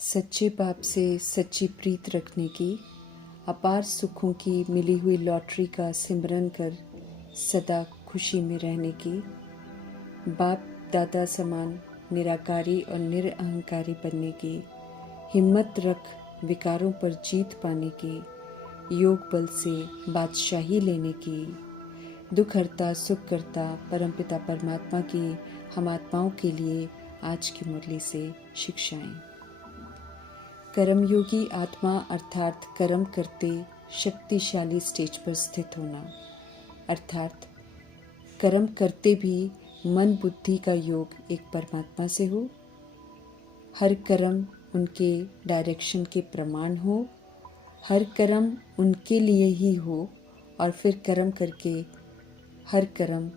सच्चे बाप से सच्ची प्रीत रखने की, अपार सुखों की मिली हुई लॉटरी का सिमरन कर सदा खुशी में रहने की, बाप दादा समान निराकारी और निरअहंकारी बनने की, हिम्मत रख विकारों पर जीत पाने की, योग बल से बादशाही लेने की, दुख हरता सुख करता परमपिता परमात्मा की हम आत्माओं के लिए आज की मुरली से शिक्षाएं। कर्मयोगी आत्मा अर्थात कर्म करते शक्तिशाली स्टेज पर स्थित होना, अर्थात कर्म करते भी मन बुद्धि का योग एक परमात्मा से हो, हर कर्म उनके डायरेक्शन के प्रमाण हो, हर कर्म उनके लिए ही हो और फिर कर्म करके हर कर्म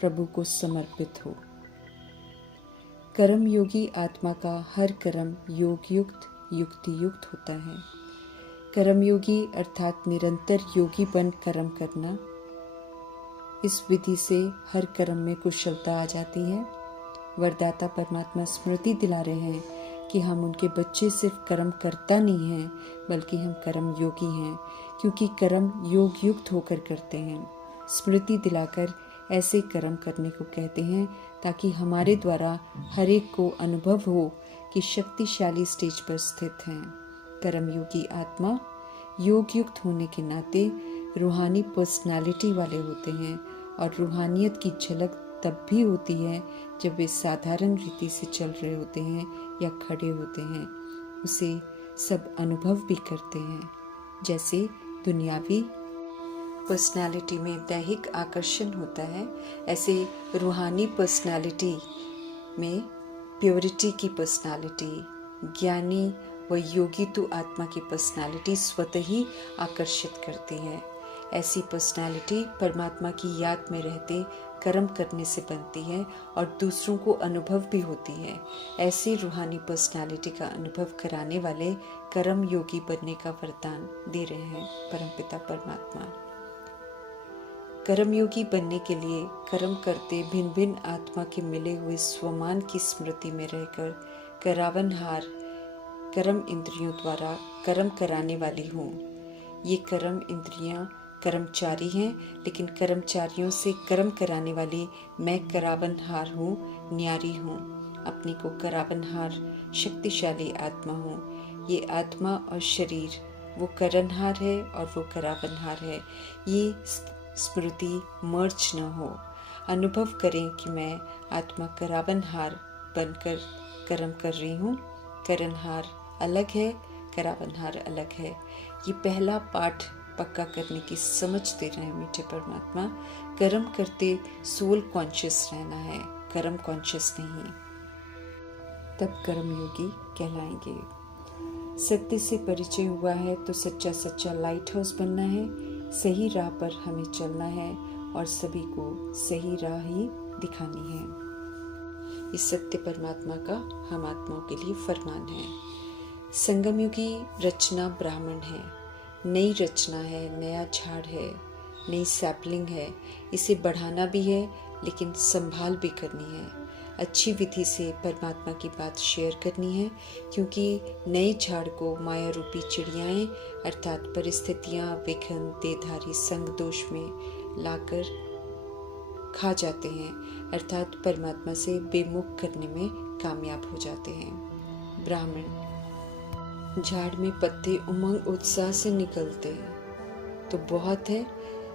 प्रभु को समर्पित हो। कर्मयोगी आत्मा का हर कर्म योग युक्त युक्ति युक्त होता है। कर्मयोगी अर्थात निरंतर योगी बन कर्म करना, इस विधि से हर कर्म में कुशलता आ जाती है। वरदाता परमात्मा स्मृति दिला रहे हैं कि हम उनके बच्चे सिर्फ कर्म करता नहीं हैं, बल्कि हम कर्म योगी हैं, क्योंकि कर्म योग युक्त होकर करते हैं। स्मृति दिलाकर ऐसे कर्म करने को कहते हैं ताकि हमारे द्वारा हर एक को अनुभव हो कि शक्तिशाली स्टेज पर स्थित हैं। कर्मयोगी आत्मा योग युक्त होने के नाते रूहानी पर्सनालिटी वाले होते हैं और रूहानियत की झलक तब भी होती है जब वे साधारण रीति से चल रहे होते हैं या खड़े होते हैं, उसे सब अनुभव भी करते हैं। जैसे दुनियावी पर्सनालिटी में दैहिक आकर्षण होता है, ऐसे रूहानी पर्सनालिटी में प्योरिटी की पर्सनालिटी, ज्ञानी व योगी तो आत्मा की पर्सनालिटी स्वतः ही आकर्षित करती है। ऐसी पर्सनालिटी परमात्मा की याद में रहते कर्म करने से बनती है और दूसरों को अनुभव भी होती है। ऐसी रूहानी पर्सनालिटी का अनुभव कराने वाले कर्म योगी बनने का वरदान दे रहे हैं परमपिता परमात्मा। कर्मयोगी बनने के लिए कर्म करते भिन्न भिन्न आत्मा के मिले हुए स्वमान की स्मृति में रहकर करावनहार कर्म इंद्रियों द्वारा कर्म कराने वाली हूँ। ये कर्म इंद्रियाँ कर्मचारी हैं, लेकिन कर्मचारियों से कर्म कराने वाली मैं करावनहार हूँ, न्यारी हूँ। अपनी को करावनहार शक्तिशाली आत्मा हूँ। ये आत्मा और शरीर, वो करनहार है और वो करावनहार है। ये स्मृति मर्ज न हो। अनुभव करें कि मैं आत्मा करावनहार बनकर कर्म कर रही हूँ। करनहार अलग है, करावनहार अलग है। ये पहला पाठ पक्का करने की समझ दे रहे हैं मीठे परमात्मा। कर्म करते सोल कॉन्शियस रहना है, कर्म कॉन्शियस नहीं, तब कर्म योगी कहलाएंगे। सत्य से परिचय हुआ है तो सच्चा सच्चा लाइट हाउस बनना है। सही राह पर हमें चलना है और सभी को सही राह ही दिखानी है। इस सत्य परमात्मा का हम आत्माओं के लिए फरमान है। संगमयुगी रचना ब्राह्मण है, नई रचना है, नया झाड़ है, नई सैपलिंग है। इसे बढ़ाना भी है लेकिन संभाल भी करनी है। अच्छी विधि से परमात्मा की बात शेयर करनी है, क्योंकि नए झाड़ को माया रूपी चिड़ियाएं अर्थात परिस्थितियां, विघ्न, देहधारी संग दोष में लाकर खा जाते हैं, अर्थात परमात्मा से बेमुख करने में कामयाब हो जाते हैं। ब्राह्मण झाड़ में पत्ते उमंग उत्साह से निकलते हैं तो बहुत है,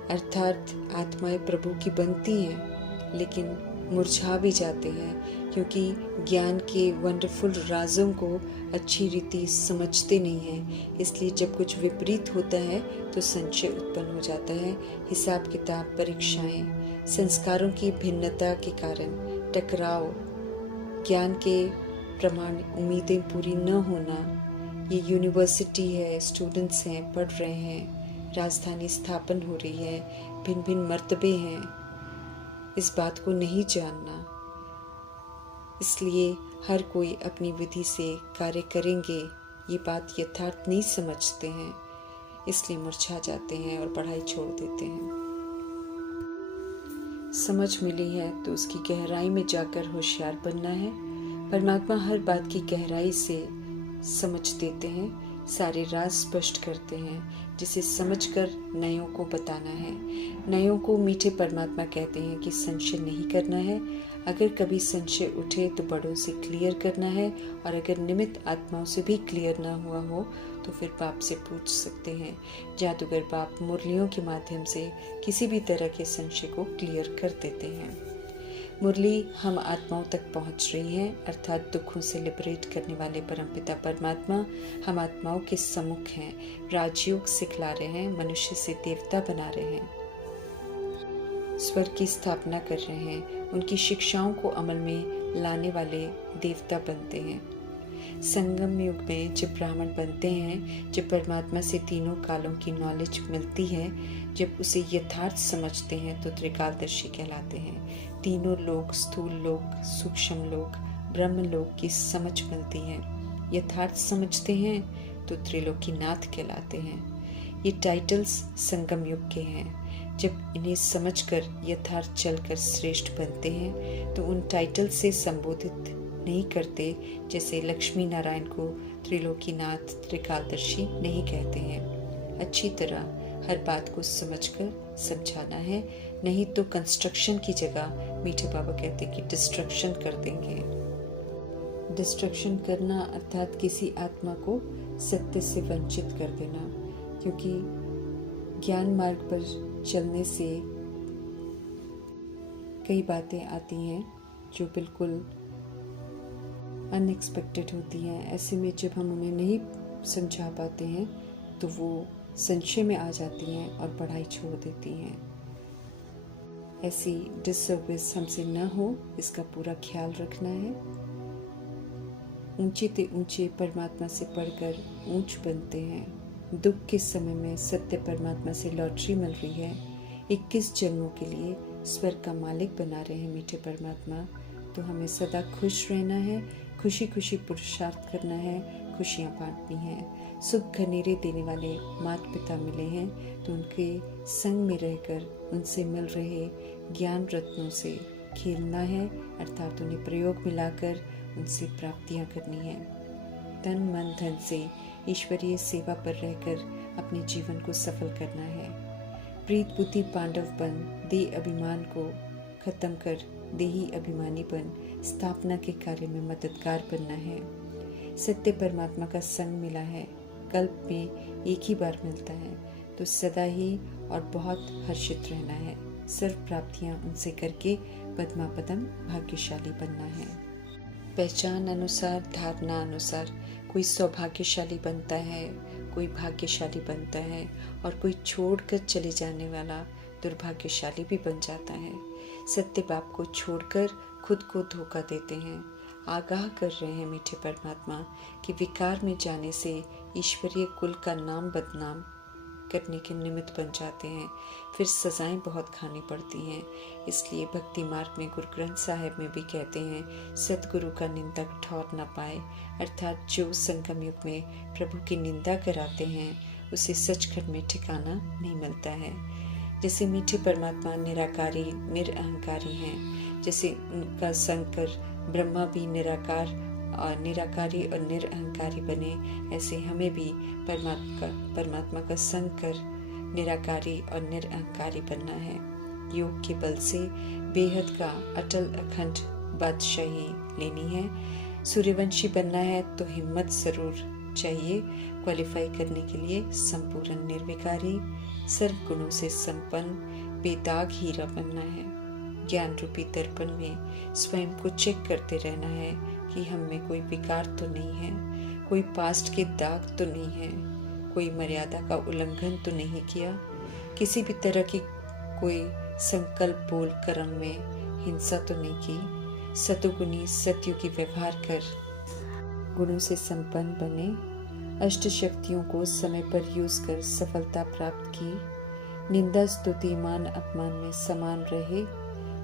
अर्थात आत्माएं प्रभु की बनती हैं, लेकिन मुरझा भी जाते हैं क्योंकि ज्ञान के वंडरफुल राजों को अच्छी रीति समझते नहीं हैं। इसलिए जब कुछ विपरीत होता है तो संशय उत्पन्न हो जाता है। हिसाब किताब, परीक्षाएं, संस्कारों की भिन्नता के कारण टकराव, ज्ञान के प्रमाण, उम्मीदें पूरी न होना। ये यूनिवर्सिटी है, स्टूडेंट्स हैं, पढ़ रहे हैं, राजधानी स्थापन हो रही है, भिन्न भिन्न मर्तबे हैं, इस बात को नहीं जानना। इसलिए हर कोई अपनी विधि से कार्य करेंगे, ये बात यथार्थ नहीं समझते हैं, इसलिए मुरझा जाते हैं और पढ़ाई छोड़ देते हैं। समझ मिली है तो उसकी गहराई में जाकर होशियार बनना है। परमात्मा हर बात की गहराई से समझ देते हैं, सारे राज स्पष्ट करते हैं, जिसे समझकर नयों को बताना है। नयों को मीठे परमात्मा कहते हैं कि संशय नहीं करना है। अगर कभी संशय उठे तो बड़ों से क्लियर करना है, और अगर निमित्त आत्माओं से भी क्लियर ना हुआ हो तो फिर बाप से पूछ सकते हैं। जादूगर बाप मुरलियों के माध्यम से किसी भी तरह के संशय को क्लियर कर देते हैं। मुरली हम आत्माओं तक पहुंच रही है, अर्थात दुखों से लिबरेट करने वाले परमपिता परमात्मा हम आत्माओं के सम्मुख हैं, राजयोग सिखला रहे हैं, मनुष्य से देवता बना रहे हैं, स्वर्ग की स्थापना कर रहे हैं, उनकी शिक्षाओं को अमल में लाने वाले देवता बनते हैं। संगम युग में जब ब्राह्मण बनते हैं, जब परमात्मा से तीनों कालों की नॉलेज मिलती है, जब उसे यथार्थ समझते हैं तो त्रिकालदर्शी कहलाते हैं। तीनों लोक, स्थूल लोक, सूक्ष्म लोक, ब्रह्म लोक की समझ मिलती है। यथार्थ समझते हैं तो त्रिलोकीनाथ कहलाते हैं। ये टाइटल्स संगम युग के हैं। जब इन्हें समझकर यथार्थ चलकर श्रेष्ठ बनते हैं तो उन टाइटल से संबोधित नहीं करते, जैसे लक्ष्मी नारायण को त्रिलोकीनाथ, त्रिकालदर्शी नहीं कहते हैं। अच्छी तरह हर बात को समझकर समझाना है, नहीं तो कंस्ट्रक्शन की जगह मीठे बाबा कहते कि डिस्ट्रक्शन कर देंगे। डिस्ट्रक्शन करना अर्थात किसी आत्मा को सत्य से वंचित कर देना, क्योंकि ज्ञान मार्ग पर चलने से कई बातें आती हैं जो बिल्कुल अनएक्सपेक्टेड होती हैं। ऐसे में जब हम उन्हें नहीं समझा पाते हैं तो वो संशय में आ जाती हैं और पढ़ाई छोड़ देती हैं। ऐसी डिससर्विस हमसे न हो, इसका पूरा ख्याल रखना है। ऊंचे ते ऊंचे परमात्मा से पढ़कर ऊंच बनते हैं। दुख के समय में सत्य परमात्मा से लॉटरी मिल रही है। 21 जन्मों के लिए स्वर्ग का मालिक बना रहे हैं मीठे परमात्मा। तो हमें सदा खुश रहना है, खुशी खुशी पुरुषार्थ करना है, खुशियाँ बांटनी हैं। सुख घनेरे देने वाले माता पिता मिले हैं तो उनके संग में रहकर उनसे मिल रहे ज्ञान रत्नों से खेलना है, अर्थात उन्हें प्रयोग मिलाकर उनसे प्राप्तियाँ करनी हैं। तन मन धन से ईश्वरीय सेवा पर रहकर अपने जीवन को सफल करना है। प्रीत बुद्धि पांडव बन दे अभिमान को खत्म कर देही अभिमानी बन स्थापना के कार्य में मददगार बनना है। सत्य परमात्मा का संग मिला है, कल्प में एक ही बार मिलता है, तो सदा ही और बहुत हर्षित रहना है। सर्व प्राप्तियां उनसे करके पद्मापदम भाग्यशाली बनना है। पहचान अनुसार, धारणा अनुसार कोई सौभाग्यशाली बनता है, कोई भाग्यशाली बनता है, और कोई छोड़कर चले जाने वाला दुर्भाग्यशाली भी बन जाता है। सत्य बाप को छोड़कर खुद को धोखा देते हैं। आगाह कर रहे हैं मीठे परमात्मा कि विकार में जाने से ईश्वरीय कुल का नाम बदनाम करने के निमित्त बन जाते हैं, फिर सजाएं बहुत खानी पड़ती हैं। इसलिए भक्ति मार्ग में गुरु ग्रंथ साहिब में भी कहते हैं, सतगुरु का निंदक ठौर न पाए, अर्थात जो संगम युग में प्रभु की निंदा कराते हैं उसे सचखंड में ठिकाना नहीं मिलता है। जैसे मीठे परमात्मा निराकारी निरअहंकारी हैं, जैसे उनका संकर ब्रह्मा भी निराकारी और निरअहंकारी बने, ऐसे हमें भी परमात्मा का संकर निराकारी और निरअहंकारी बनना है। योग के बल से बेहद का अटल अखंड बादशाही लेनी है। सूर्यवंशी बनना है तो हिम्मत जरूर चाहिए। क्वालिफाई करने के लिए संपूर्ण निर्विकारी, सर्व गुणों से संपन्न, बेदाग हीरा बनना है। ज्ञान रूपी दर्पण में स्वयं को चेक करते रहना है कि हम में कोई विकार तो नहीं है, कोई पास्ट के दाग तो नहीं है, कोई मर्यादा का उल्लंघन तो नहीं किया, किसी भी तरह की कोई संकल्प बोल कर्म में हिंसा तो नहीं की। सतुगुणी सत्युगी व्यवहार कर गुणों से संपन्न बने। अष्ट शक्तियों को समय पर यूज कर सफलता प्राप्त की। निंदा स्तुति मान अपमान में समान रहे।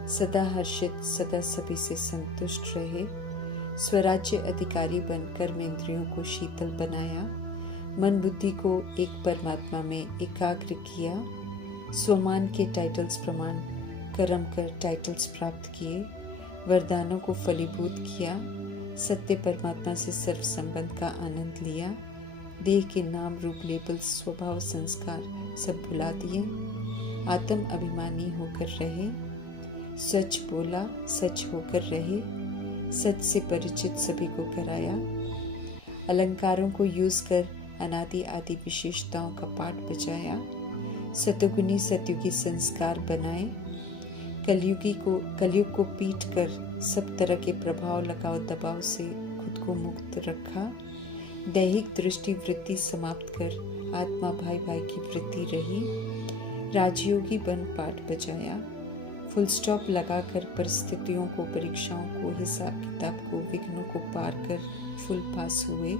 सदा हर्षित, सदा सभी से संतुष्ट रहे। स्वराज्य अधिकारी बन कर्मेंद्रियों को शीतल बनाया। मन बुद्धि को एक परमात्मा में एकाग्र किया। स्वमान के टाइटल्स प्रमाण कर्म कर टाइटल्स प्राप्त किए। वरदानों को फलीभूत किया। सत्य परमात्मा से सर्व संबंध का आनंद लिया। देह के नाम रूप लेबल स्वभाव संस्कार सब भुला दिए। आत्म अभिमानी होकर रहे, सच बोला सच होकर रहे, सच से परिचित सभी को कराया। अलंकारों को यूज कर अनादि आदि विशेषताओं का पाठ बजाया। सतगुनी सतयुगी संस्कार बनाए। कलयुग को पीट कर सब तरह के प्रभाव लगाव दबाव से खुद को मुक्त रखा। दैहिक दृष्टि वृत्ति समाप्त कर आत्मा भाई भाई की वृत्ति रही। राजयोगी बन पाठ बजाया। फुल स्टॉप लगाकर परिस्थितियों को, परीक्षाओं को, हिसाब किताब को, विघ्नों को पार कर फुल पास हुए।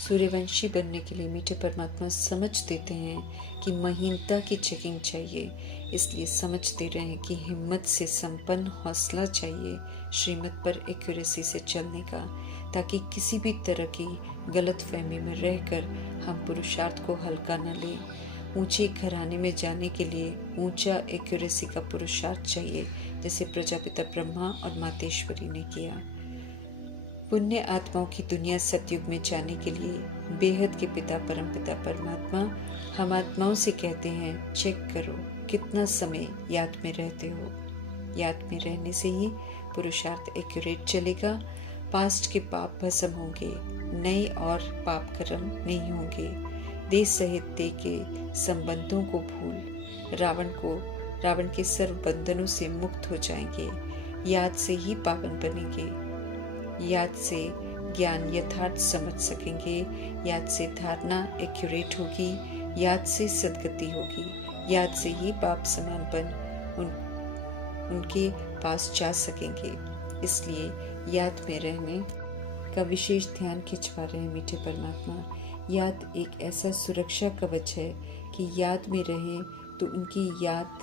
सूर्यवंशी बनने के लिए मीठे परमात्मा समझ देते हैं कि महीनता की चेकिंग चाहिए, इसलिए समझते रहें कि हिम्मत से संपन्न हौसला चाहिए श्रीमत पर एक्यूरेसी से चलने का, ताकि किसी भी तरह की गलत फहमी में रहकर हम पुरुषार्थ को हल्का न लें। ऊंचे घराने में जाने के लिए ऊंचा एक्यूरेसी का पुरुषार्थ चाहिए, जैसे प्रजापिता ब्रह्मा और मातेश्वरी ने किया। पुण्य आत्माओं की दुनिया सतयुग में जाने के लिए बेहद के पिता परमपिता परमात्मा हम आत्माओं से कहते हैं, चेक करो कितना समय याद में रहते हो। याद में रहने से ही पुरुषार्थ एक्यूरेट चलेगा। पास्ट के पाप भस्म होंगे, नए और पाप कर्म नहीं होंगे। देह सहित देह के संबंधों को भूल रावण के सर्व बंधनों से मुक्त हो जाएंगे। याद से ही पावन बनेंगे। याद से ज्ञान यथार्थ समझ सकेंगे। याद से धारणा एक्यूरेट होगी। याद से सद्गति होगी। याद से ही बाप समान बन उनके पास जा सकेंगे। इसलिए याद में रहने का विशेष ध्यान खिंचवा रहे हैं मीठे परमात्मा। याद एक ऐसा सुरक्षा कवच है कि याद में रहे तो उनकी याद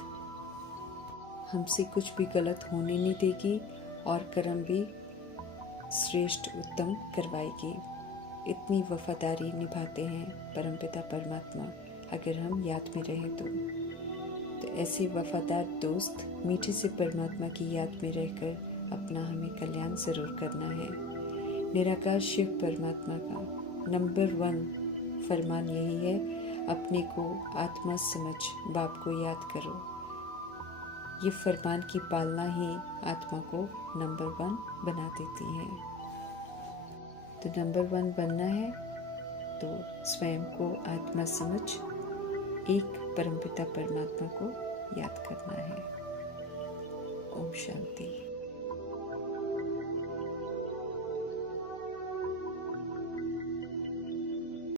हमसे कुछ भी गलत होने नहीं देगी और कर्म भी श्रेष्ठ उत्तम करवाएगी। इतनी वफादारी निभाते हैं परमपिता परमात्मा अगर हम याद में रहें तो ऐसे वफादार दोस्त मीठे से परमात्मा की याद में रहकर अपना हमें कल्याण जरूर करना है। निराकार शिव परमात्मा का नंबर 1 फरमान यही है, अपने को आत्मा समझ बाप को याद करो। ये फरमान की पालना ही आत्मा को नंबर 1 बना देती है। तो नंबर 1 बनना है तो स्वयं को आत्मा समझ एक परमपिता परमात्मा को याद करना है। ओम शांति।